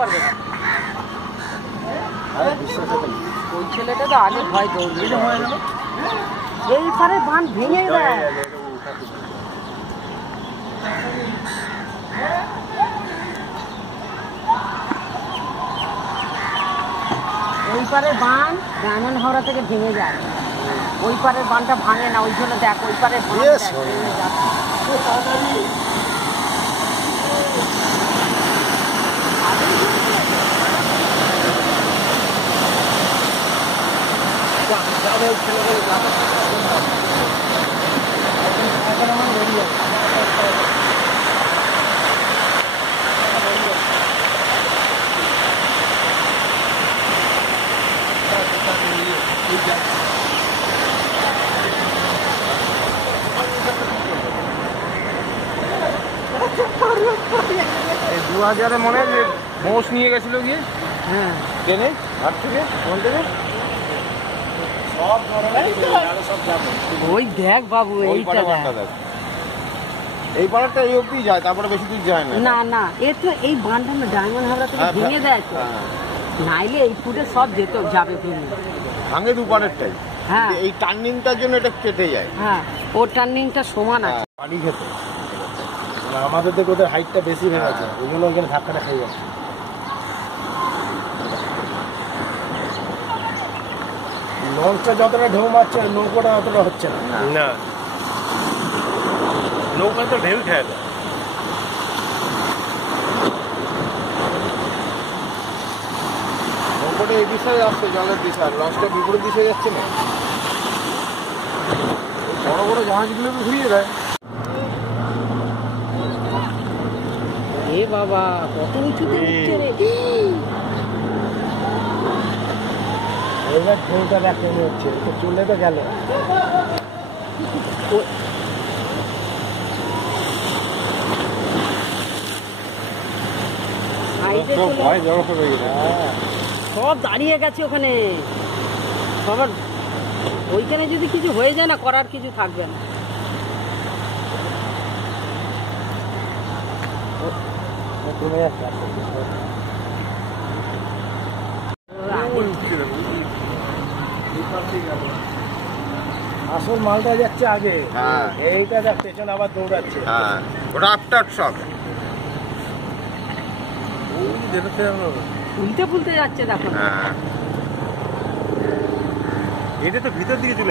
পারবে না। ওই ছেলেটা তো আগে ভয় দৌড়িয়ে হয়ে গেল। এই পারে বাঁধ ভেঙে দেয়। ওই পারে বাঁধ ডায়মন্ড হাওড়া থেকে ভেঙে যায়, ওই পারের বাঁধটা ভাঙে না, ওই জন্য দেখ ওই পারে এই 2000-এ মনে হয় মোষ নিয়ে গেছিল গিয়ে। হ্যাঁ ট্রেনে হাট থেকে ওখান থেকে সব ওই দেখ বাবু এইটা দেখ, এই পাড়াটা এই অবধি যায়, তারপরে বেশি দূর যায় না। না না এর তো এই বাঁধটা না ডায়মন্ড হাওড়া থেকে ভেঙে দেয় তো, নাইলে এই ফুটে সব যেত যাবে ভেঙে। ভাঙে দুপারেরটাই, হ্যাঁ এই টার্নিংটার জন্য এটা কেটে যায়। হ্যাঁ ও টার্নিংটা সমান আছে। পানি খেতে আমাদের থেকে ওদের হাইটটা বেশি হয়ে গেছে, ওই জন্য ওখানে ধাক্কাটা খেয়ে যাচ্ছে। লঞ্চটা যতটা ঢেউ মারছে নৌকোটা অতটা হচ্ছে না। না, নৌকা তো ঢেউ খেয়ে দেয়। নৌকাটা এই দিশায় আসছে, জলের দিশা, লঞ্চটা বিপরীত দিশায় যাচ্ছে না। বড় বড় জাহাজগুলো তো ঘুরিয়ে দেয়। এ বাবা কত উঁচুতে উঠছে রে। এবার ঢেউটা দেখ কেমন হচ্ছে, তো চলে তো গেল। সব দাঁড়িয়ে গেছে ওখানে, সবার ওইখানে যদি কিছু হয়ে যায় না করার কিছু থাকবে না। আসল মালটা যাচ্ছে আগে, এইটা দেখ পেছনে আবার দৌড়াচ্ছে। ওটা আফটার শক, ফুলতে ফুলতে যাচ্ছে দেখো। এটা তো ভিতর দিকে চলে